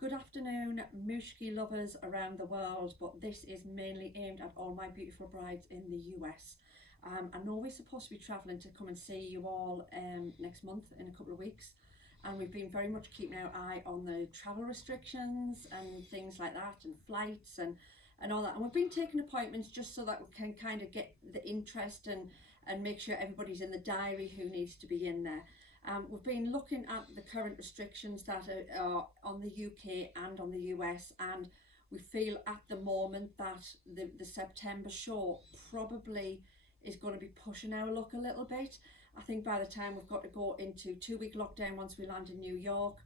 Good afternoon, Mooshki lovers around the world, but this is mainly aimed at all my beautiful brides in the US. I know we're supposed to be travelling to come and see you all next month in a couple of weeks, and we've been very much keeping our eye on the travel restrictions and things like that, and flights and all that. And we've been taking appointments just so that we can kind of get the interest and make sure everybody's in the diary who needs to be in there. We've been looking at the current restrictions that are on the UK and on the US, and we feel at the moment that the September show probably is going to be pushing our luck a little bit. I think by the time we've got to go into 2 week lockdown once we land in New York,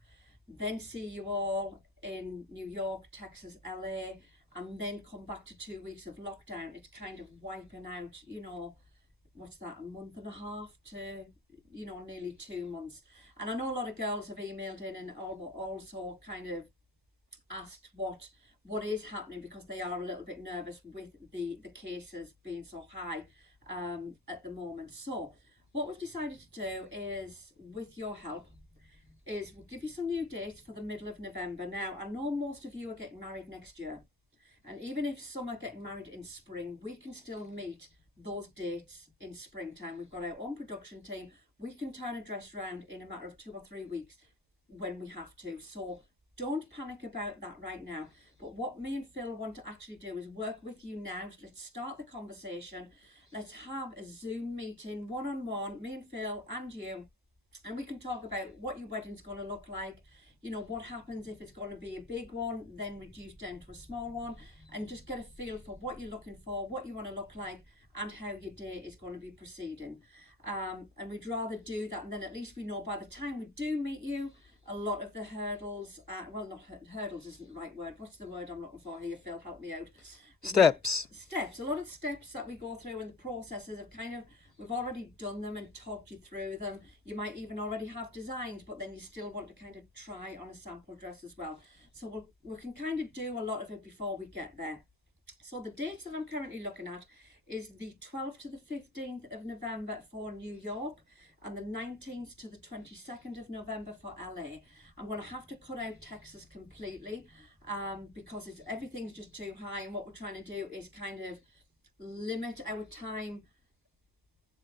then see you all in New York, Texas, LA, and then come back to 2 weeks of lockdown, it's kind of wiping out, what's that, a month and a half to nearly 2 months. And I know a lot of girls have emailed in and also kind of asked what is happening, because they are a little bit nervous with the cases being so high at the moment. So what we've decided to do is, with your help, is we'll give you some new dates for the middle of November. Now, I know most of you are getting married next year, and even if some are getting married in spring, we can still meet those dates in springtime. We've got our own production team. We can turn a dress around in a matter of 2 or 3 weeks when we have to. So don't panic about that right now. But what me and Phil want to actually do is work with you now. Let's start the conversation. Let's have a Zoom meeting, one-on-one, me and Phil and you, and we can talk about what your wedding's going to look like. What happens if it's going to be a big one, then reduced down to a small one, and just get a feel for what you're looking for, what you want to look like, and how your day is going to be proceeding. And we'd rather do that, and then at least we know by the time we do meet you, a lot of the hurdles, well, not hurdles isn't the right word. What's the word I'm looking for here, Phil? Help me out. Steps. A lot of steps that we go through and the processes of we've already done them and talked you through them. You might even already have designs, but then you still want to kind of try on a sample dress as well. So we can kind of do a lot of it before we get there. So the dates that I'm currently looking at is the 12th to the 15th of November for New York, and the 19th to the 22nd of November for LA. I'm going to have to cut out Texas completely because everything's just too high, and what we're trying to do is kind of limit our time.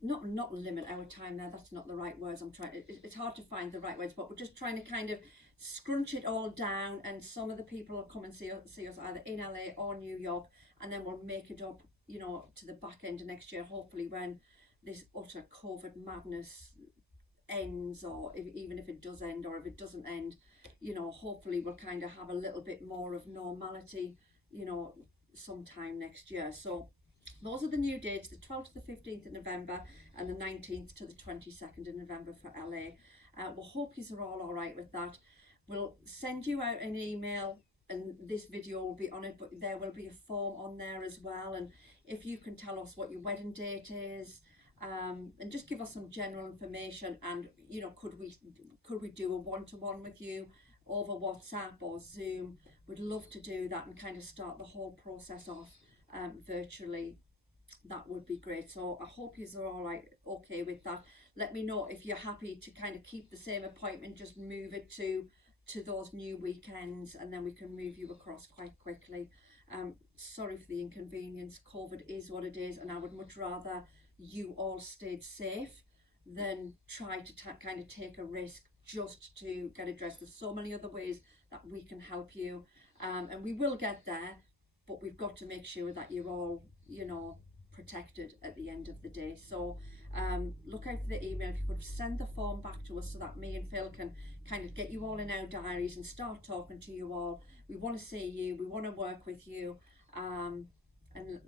Not limit our time there, that's not the right words. It's hard to find the right words, but we're just trying to kind of scrunch it all down, and some of the people will come and see us either in LA or New York, and then we'll make it up to the back end of next year, hopefully, when this utter COVID madness ends, or even if it does end, or if it doesn't end, hopefully we'll kind of have a little bit more of normality sometime next year. So those are the new dates: the 12th to the 15th of November, and the 19th to the 22nd of November for LA. We'll hope you are all right with that. We'll send you out an email, and this video will be on it, but there will be a form on there as well. And if you can tell us what your wedding date is, and just give us some general information, and could we do a one-to-one with you over WhatsApp or Zoom? We'd love to do that and kind of start the whole process off virtually. That would be great. So I hope you are all right, okay with that. Let me know if you're happy to kind of keep the same appointment, just move it to those new weekends, and then we can move you across quite quickly. Sorry for the inconvenience. COVID is what it is, and I would much rather you all stayed safe than try to kind of take a risk just to get a dress. There's so many other ways that we can help you, and we will get there, but we've got to make sure that you're all protected at the end of the day. So look out for the email. If you could send the form back to us so that me and Phil can kind of get you all in our diaries and start talking to you all. We want to see you, we want to work with you, and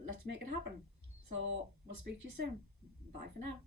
let's make it happen. So we'll speak to you soon. Bye for now.